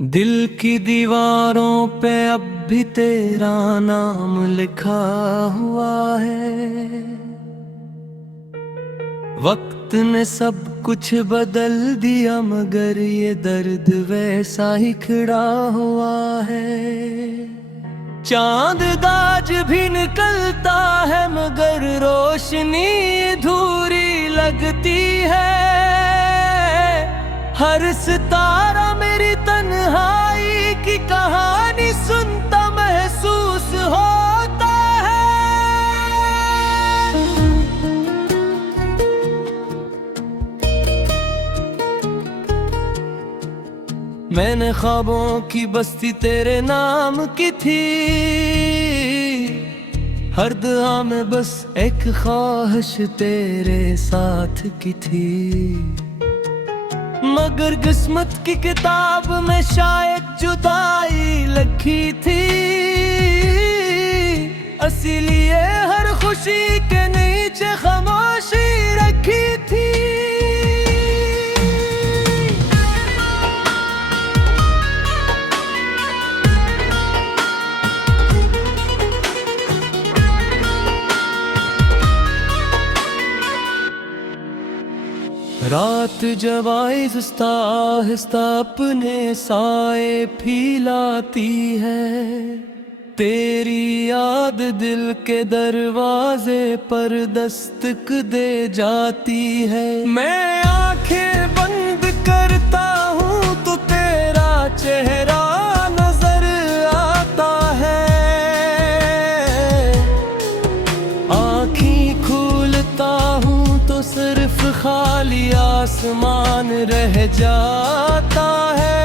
दिल की दीवारों पे अब भी तेरा नाम लिखा हुआ है। वक्त ने सब कुछ बदल दिया मगर ये दर्द वैसा ही खड़ा हुआ है। चांद दाज भी निकलता है मगर रोशनी अधूरी लगती है। हर सितारा मेरी तन्हाई की कहानी सुनता महसूस होता है। मैंने ख्वाबों की बस्ती तेरे नाम की थी। हर दुआ में बस एक ख्वाहिश तेरे साथ की थी। मगर किस्मत की किताब में शायद जुदाई लिखी थी। इसीलिए हर खुशी के नीचे खामोशी रखी थी। रात जब आहिस्ता आहिस्ता अपने साए फैलाती है। तेरी याद दिल के दरवाजे पर दस्तक दे जाती है। मैं आंखें बंद करता हूँ तो तेरा चेहरा नजर आता है। आँखें खोलता हूँ तो सिर्फ खाली आसमान रह जाता है।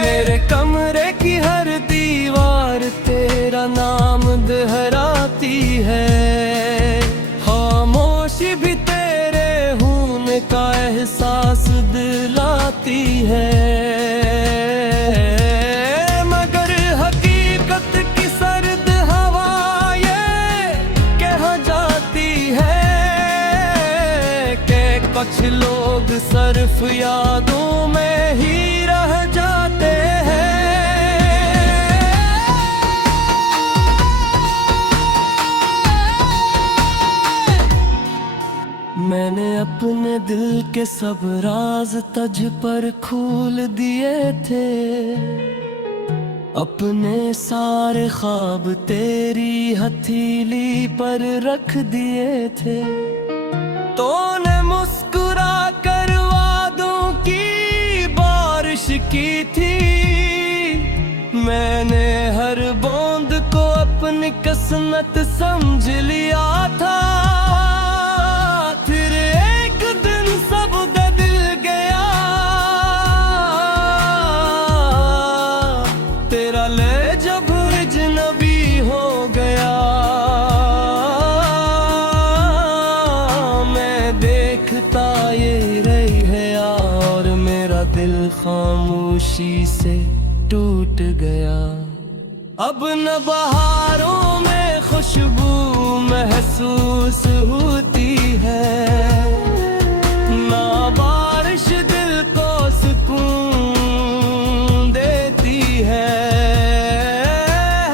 मेरे कमरे की हर दीवार तेरा नाम दोहराती है। खामोशी भी तेरे होने का एहसास दिलाती है। मगर हकीकत की सर्द हवा ये कह जाती है कुछ लोग सिर्फ यादों में ही रह जाते हैं। मैंने अपने दिल के सब राज तुझ पर खोल दिए थे। अपने सारे ख्वाब तेरी हथेली पर रख दिए थे। तूने मुस्कुरा कर वादों की बारिश की थी। मैंने हर बूंद को अपनी किस्मत समझ लिया था। फिर एक दिन सब बदल गया। तेरा ले जब अजनबी हो गया। ये रही है और मेरा दिल खामोशी से टूट गया। अब न बहारों में खुशबू महसूस होती है। ना बारिश दिल को सुकून देती है।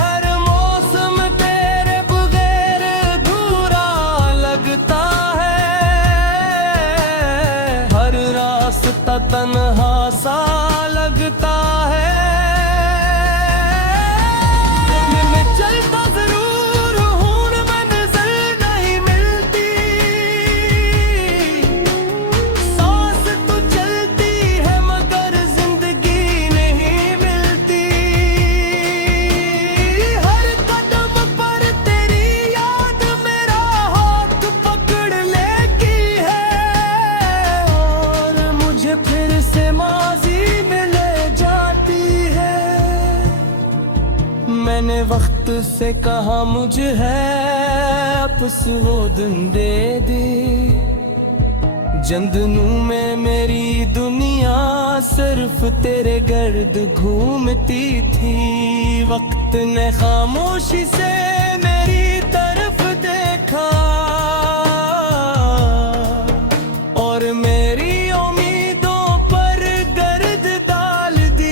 हर मौसम तेरे बगैर अधूरा लगता है। तन्हा सा लगता है। मैं चलता जरूर हूँ मंजिल नहीं मिलती। सांस तो चलती है मगर जिंदगी नहीं मिलती। हर कदम पर तेरी याद मेरा हाथ पकड़ लेती है। और मुझे फिर से माजी में ले जाती है। मैंने वक्त से कहा मुझे है आपस वो दिन दे दे। जंदनू में मेरी दुनिया सिर्फ तेरे गर्द घूमती थी। वक्त ने खामोशी से मेरी तरफ देखा और मेरी उम्मीदों पर गर्द डाल दी।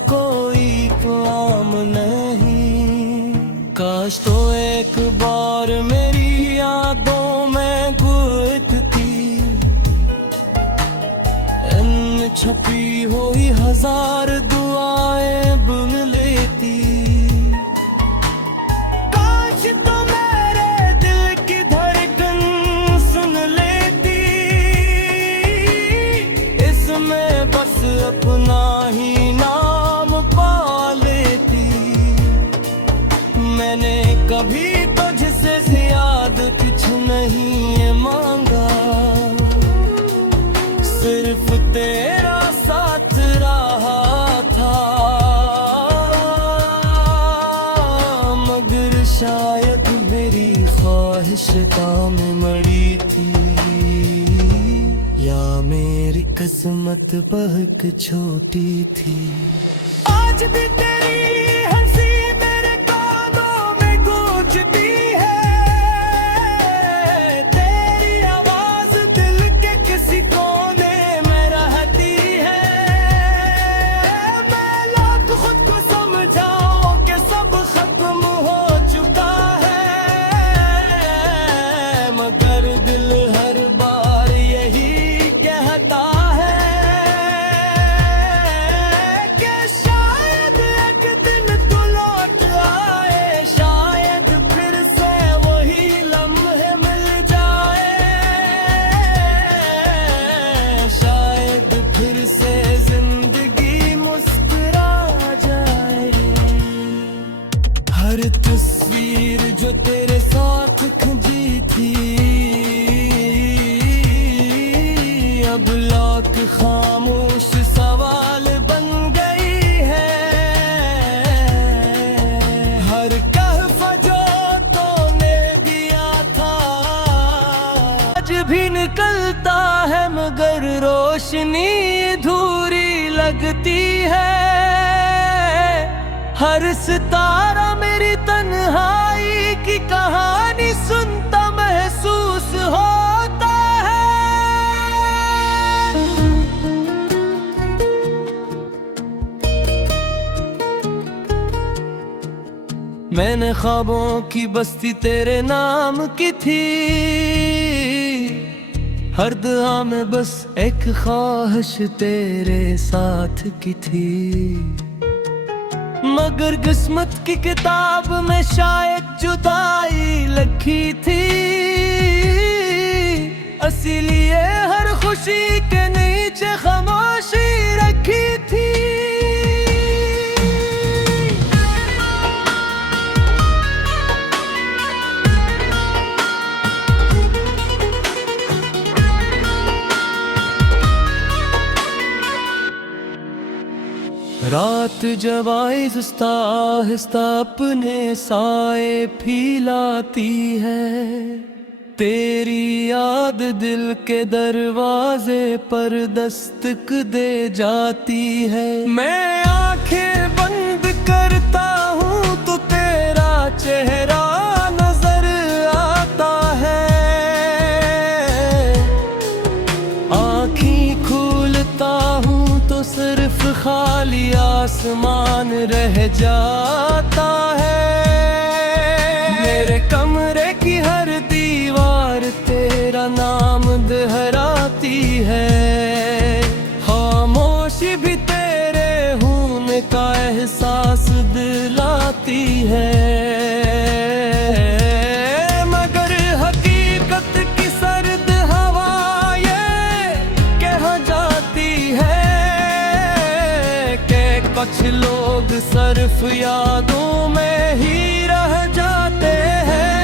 कोई काम नहीं। काश तो एक बार मेरी यादों में गुथती, इन छुपी हुई हजार दुआएं बुन लेती। काश तो मेरे दिल की धड़कन सुन लेती, इसमें बस अपना ही नाम पा लेती। मैंने कभी तुझसे ज्यादा कुछ नहीं मांगा, सिर्फ तेरा साथ रहा था। मगर शायद मेरी ख्वाहिश काम मड़ी थी, या मेरी किस्मत बहुत छोटी थी। आज भी तेरी हंसी मेरे कानों में गूंजती है, तेरी आवाज दिल के किसी कोने में रहती है। मैं लाख खुद को समझाऊं कि सब खत्म हो चुका है, मगर दिल हर बार यही कहता है कि शायद एक दिन तू लौट आए, शायद फिर से वही लम्हे मिल जाए, शायद फिर से जिंदगी मुस्कुरा जाए। हर तस्वीर जो तेरे साथ खींची थी, अब लाख खामोश सवाल बन गई है। हर कहफ जो तूने दिया था आज भी निकलता है, मगर रोशनी अधूरी लगती है। हर सितारा मेरी तन्हाई की कहानी सुनता महसूस होता है। मैंने ख्वाबों की बस्ती तेरे नाम की थी, हर दुआ में बस एक ख्वाहिश तेरे साथ की थी। मगर किस्मत की किताब में शायद जुदाई लिखी थी, इसीलिए हर खुशी के नीचे खामोशी रखी थी। रात जब आहिस्ता आहिस्ता अपने साए फैलाती है, तेरी याद दिल के दरवाजे पर दस्तक दे जाती है। मैं आंखें बंद करता हूँ तो तेरा चेहरा नजर आता है, आँखें खोलता हूँ तो सिर्फ खाली आसमान रह जाता है। मेरे कमरे की हर दीवार तेरा नाम दोहराती है, खामोशी भी तेरे होने का एहसास दिलाती है। मगर हकीकत की सर्द हवा ये कह जाती है कि कुछ लोग सिर्फ यादों में ही रह जाते हैं।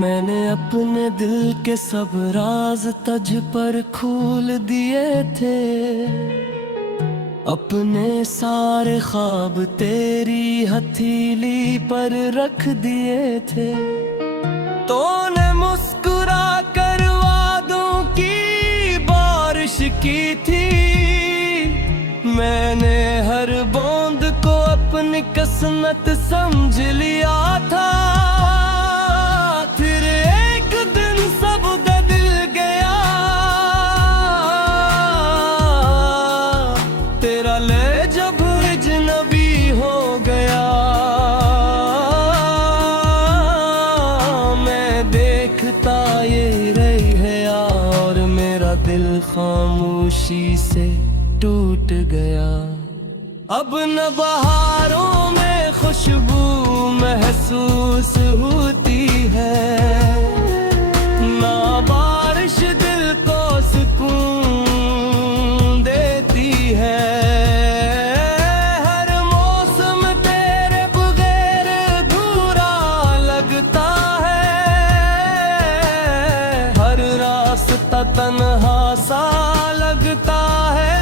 मैंने अपने दिल के सब राज तुझ पर खोल दिए थे, अपने सारे ख्वाब तेरी हथेली पर रख दिए थे। तूने मुस्कुरा कर वादों की बारिश की थी, मैंने हर बूंद को अपनी किस्मत समझ लिया था। फिर एक दिन दिल खामोशी से टूट गया। अब न बहारों में खुशबू महसूस होती है, ना बारिश दिल को सुकून देती है। हर मौसम तेरे बगैर अधूरा लगता है, हर रास्ता तन्हा सा लगता है।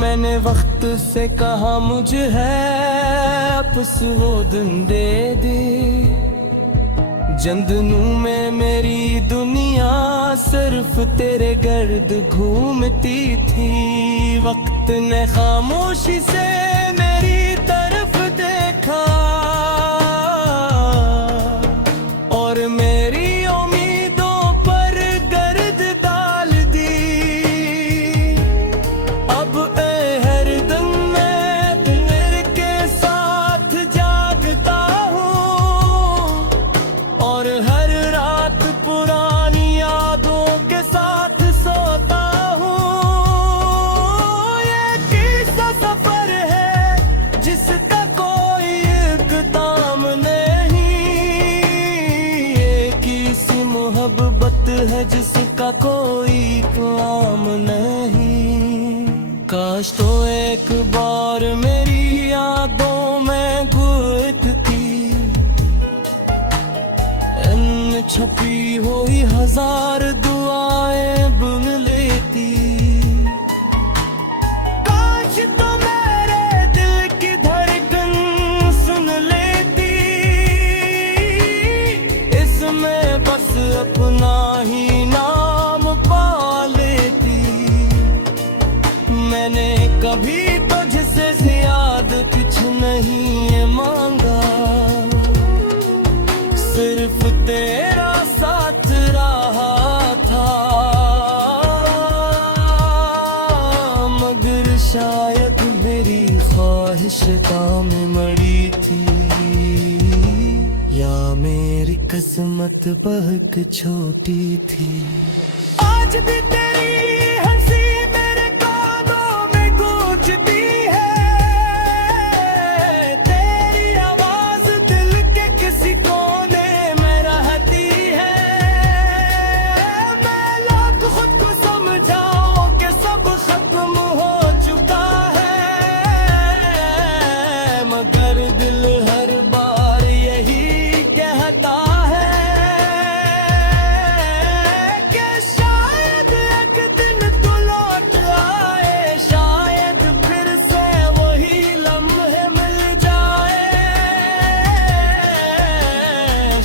मैंने वक्त से कहा मुझे है आपस वो दिन दे दे, जंदनू में मेरी दुनिया सिर्फ तेरे गर्द घूमती थी। वक्त ने खामोशी से मेरी तरफ देखा और मेरी उम्मीदों पर गर्द डाल दी। अब हर दिन मैं तेरे के साथ जागता हूँ और हर रात पुरानी यादों के साथ सोता हूँ। ये किस्सा सफर है जिसका कोई इख्तिताम नहीं, ये किसी मोहब्बत है जिसका कोई काम नहीं। काश तो एक बार मेरी यादों में गुथती इन छपी हुई हजार दुआएं बुन लेती। काश तो मेरे दिल की धड़कन सुन लेती, इसमें बस अपना ही नाम पा लेती। मैंने कभी तुझसे ज्यादा कुछ नहीं मांगा, सिर्फ तेरा साथ रहा था। मगर शायद मेरी ख्वाहिश काम मड़ी थी, या मेरी किस्मत बहुत छोटी थी। आज भी तेरी हंसी मेरे कानों में गूंजती है, तेरी आवाज दिल के किसी कोने में रहती है। मैं लाख खुद को समझाऊं कि सब खत्म हो चुका है, मगर दिल हर बार यही कहता है कि शायद एक दिन तू लौट आए, शायद फिर से वही लम्हे मिल जाए,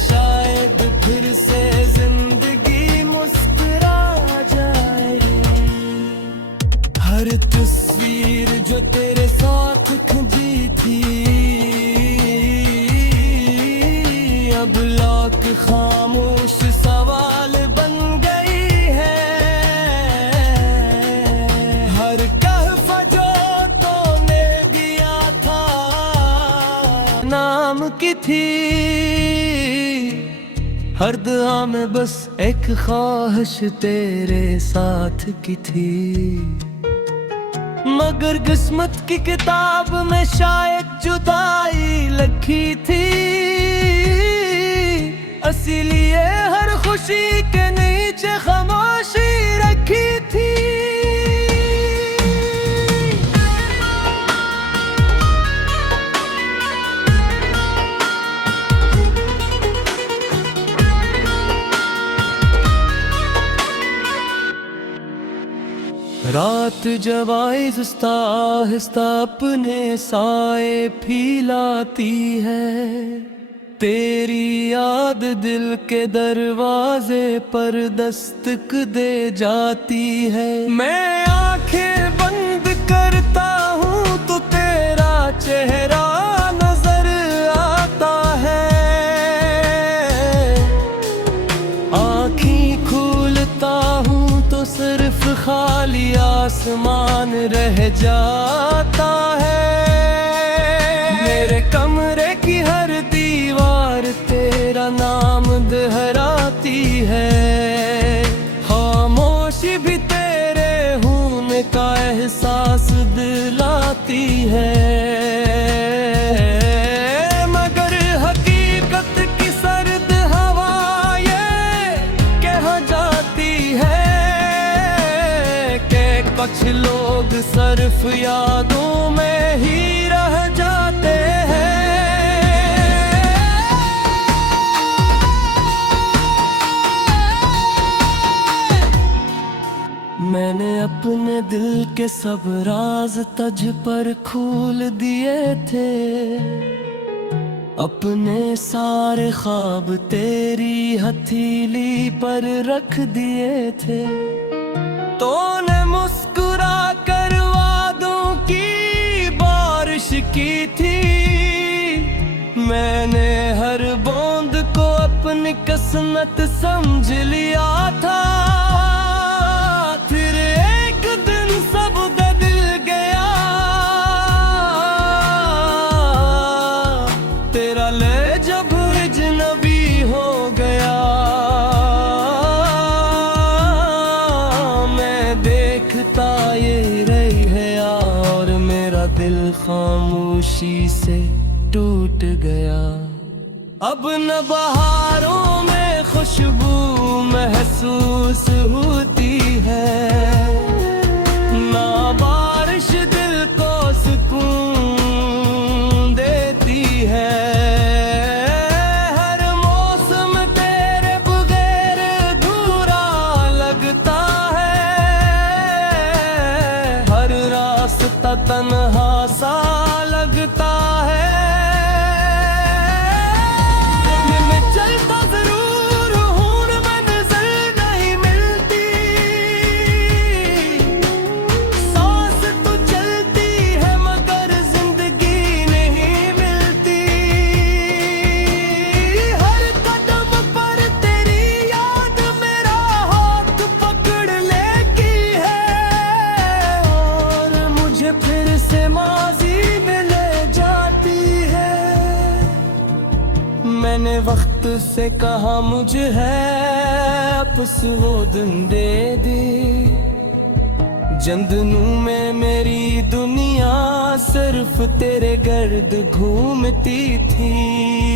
शायद फिर से जिंदगी मुस्कुरा जाए। हर तस्वीर जो तेरे साथ खींची थी अब लाख खामोश सवाल बन गई है। हर कहफ़ा जो तूने दिया था नाम की थी, हर दुआ में बस एक ख्वाहिश तेरे साथ की थी। मगर किस्मत की किताब में शायद जुदाई लिखी थी, इसीलिए हर खुशी के नीचे खामोशी रखी थी। रात जब आहिस्ता आहिस्ता अपने साए फैलाती है, तेरी याद दिल के दरवाजे पर दस्तक दे जाती है। मैं आंखें बंद करता हूँ तो तेरा चेहरा नजर आता है, आँखें खोलता हूँ तो सिर्फ खाली आसमान रह जाता है। मेरे कमरे की हर दीवार तेरा नाम दोहराती है, खामोशी भी तेरे होने का एहसास दिलाती है। मगर हकीकत की सर्द हवा ये कह जाती है कि कुछ लोग सिर्फ यादों में ही रह जाते हैं। मैंने अपने दिल के सब राज तुझ पर खोल दिए थे, अपने सारे ख्वाब तेरी हथेली पर रख दिए थे। तूने मुस्कुरा कर वादों की बारिश की थी, मैंने हर बूंद को अपनी किस्मत समझ लिया था। फिर एक दिन सब बदल गया, तेरा ले जब अजनबी हो गया। मैं देखता ये रही है और मेरा दिल खामोशी से टूट गया। अब न बहारों में खुशबू महसूस होती है, ना बारिश दिल को सुकून देती है। हर मौसम तेरे बगैर अधूरा लगता है, हर रास्ता तन्हा सा लगता है। फिर से माजी में ले जाती है। मैंने वक्त से कहा मुझे है आपस वो दिन दे दी, जंदनू में मेरी दुनिया सिर्फ तेरे गर्द घूमती थी।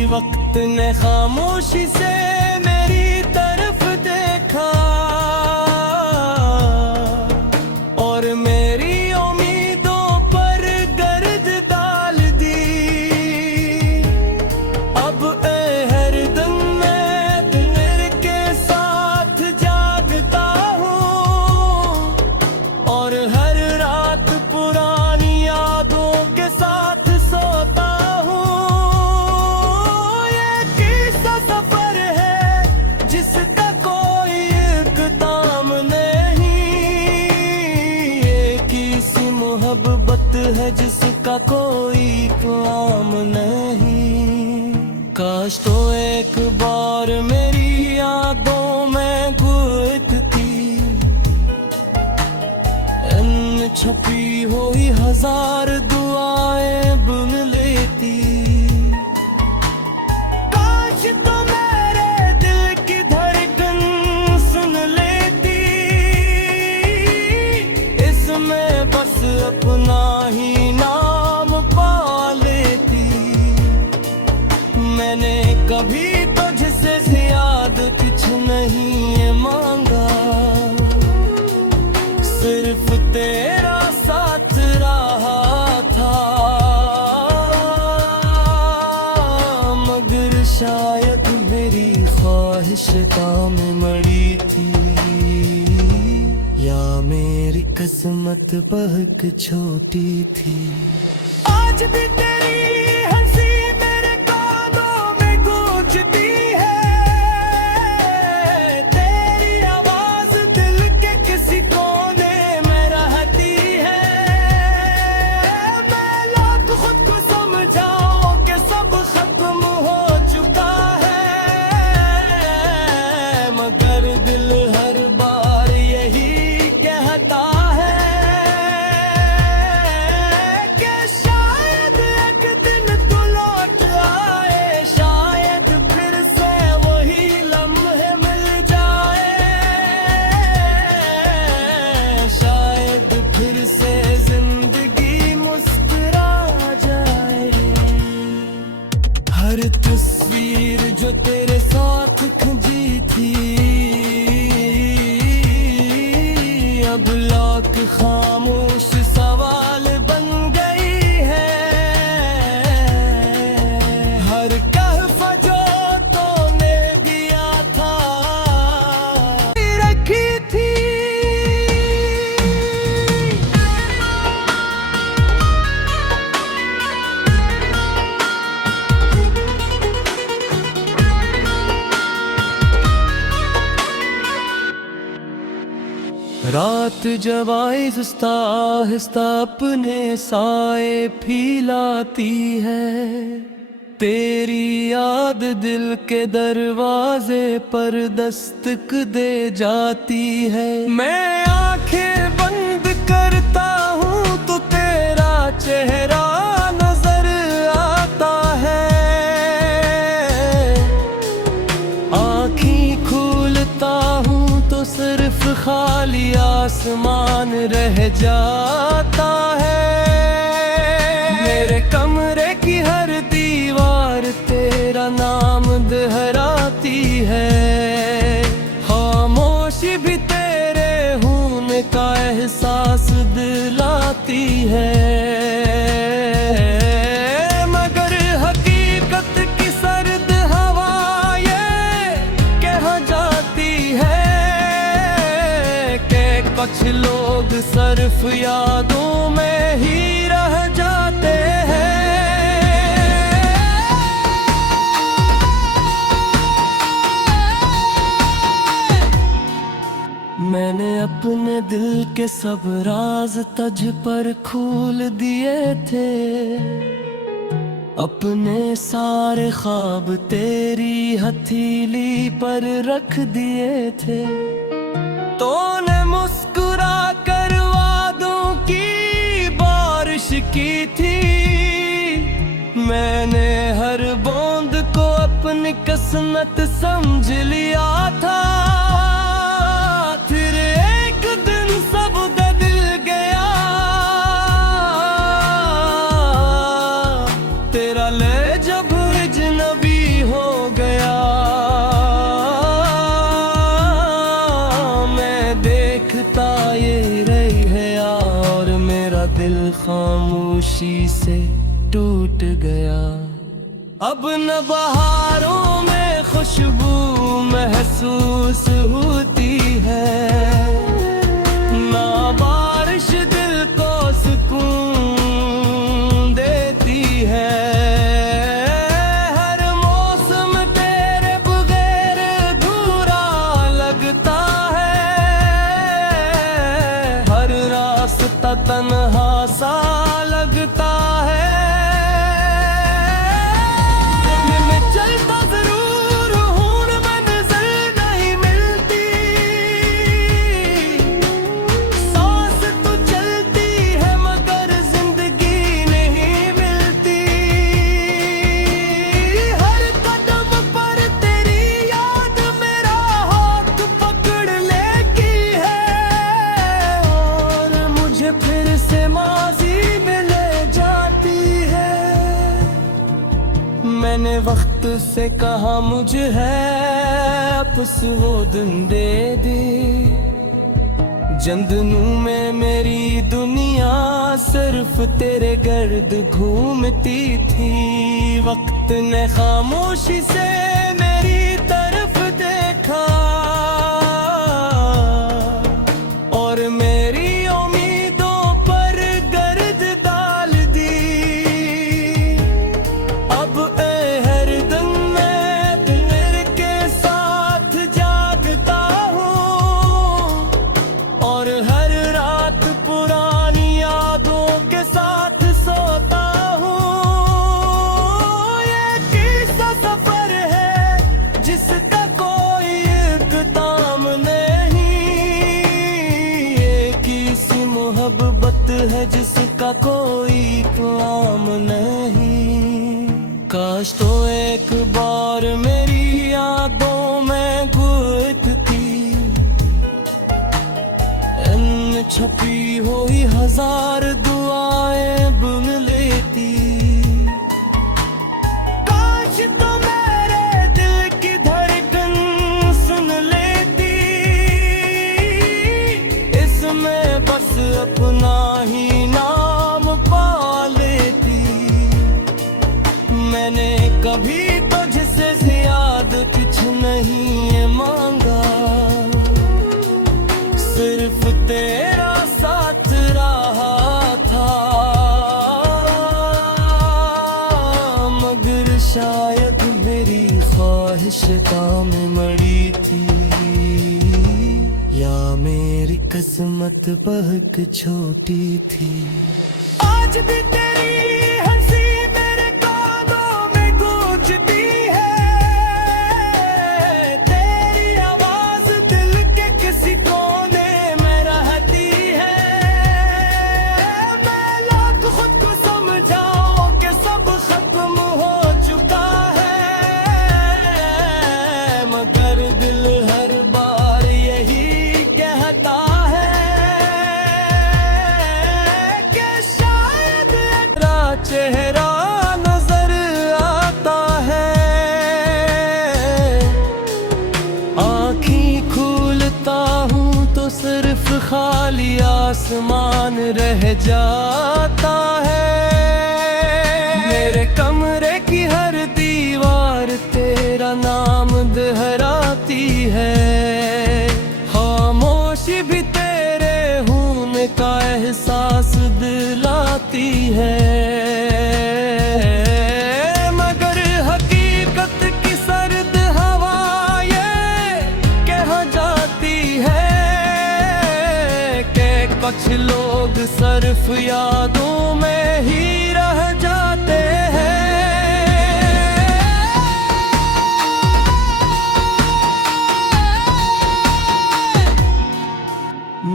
वक्त ने खामोशी से मेरी तरफ देखा और मेरी है जिसका कोई काम नहीं। काश तो एक बार मेरी यादों में घुटती, इन छुपी हुई हजार दुआएं बुन लेती। काश तो मेरे दिल की धड़कन सुन लेती, इसमें बस अपना ही नाम पा लेती। मैंने कभी तुझसे ज्यादा कुछ नहीं मांगा, सिर्फ तेरा साथ रहा था। मगर शायद मेरी ख्वाहिश काम मड़ी थी, या मेरी किस्मत बहुत छोटी थी। आज भी तेरी हंसी मेरे कानों में गूंजती अब लौक खामोश सवाल बन गई है। हर कहफ जो तूने दिया था रखी थी। रात जब आहिस्ता आहिस्ता अपने साए फैलाती है, तेरी याद दिल के दरवाजे पर दस्तक दे जाती है। मैं आंखें बंद करता हूँ तो तेरा चेहरा नजर आता है, आँखें खोलता हूँ तो सिर्फ खाली आसमान रह जाता है। मेरे कमरे की हर दीवार तेरा नाम दोहराती है, खामोशी भी तेरे होने का एहसास दिलाती है। मगर हकीकत की सर्द हवा ये कह जाती है कुछ लोग सिर्फ यादों में ही रह जाते हैं। मैंने अपने दिल के सब राज तुझ पर खोल दिए थे, अपने सारे ख्वाब तेरी हथेली पर रख दिए थे। तूने मुस्कुरा कर वादों की बारिश की थी, मैंने हर बूंद को अपनी किस्मत समझ लिया था। फिर एक दिन सब बदल गया, तेरा ले जब अजनबी हो गया। देखता ये रही है और मेरा दिल खामोशी से टूट गया। अब न बहारों में खुशबू महसूस होती है, ना बारिश दिल को सुकून देती है। हर मौसम तेरे बगैर अधूरा लगता है, रास्ता तन्हा सा लगता है। मैं चलता जरूर हूँ मंजिल नहीं मिलती, सांस तो चलती है मगर जिंदगी नहीं मिलती। हर कदम पर तेरी याद मेरा हाथ पकड़ लेती है, मुझे फिर से माजी में ले जाती है। मैंने वक्त से कहा मुझे है आपस वो दिन दे दे, जंदनू में मेरी दुनिया सिर्फ तेरे गर्द घूमती थी। वक्त ने खामोशी से मेरी तरफ देखा और मेरी है जिसका कोई काम नहीं। काश तो एक बार मेरी यादों में गुथती, इन छपी हुई हजार दुआएं बुन लेती। काश तो मेरे दिल की धड़कन सुन लेती, इसमें किस्मत बहुत छोटी थी। आज भी तेरी हंसी मेरे कानों में गूंजती है, तेरी आवाज दिल के किसी कोने में रहती है। मैं लाख खुद को समझाऊं कि सब खत्म हो चुका है, मगर दिल हर बार यही कहता चेहरा नजर आता है। आँखें खोलता हूँ तो सिर्फ खाली आसमान रह जाता है। मेरे कमरे की हर दीवार तेरा नाम दोहराती है, खामोशी भी तेरे होने का एहसास दिलाती है। मगर हकीकत की सर्द हवा ये कह जाती है कि कुछ लोग सिर्फ यादों में ही रह जाते हैं।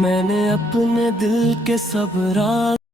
मैंने अपने दिल के सब राज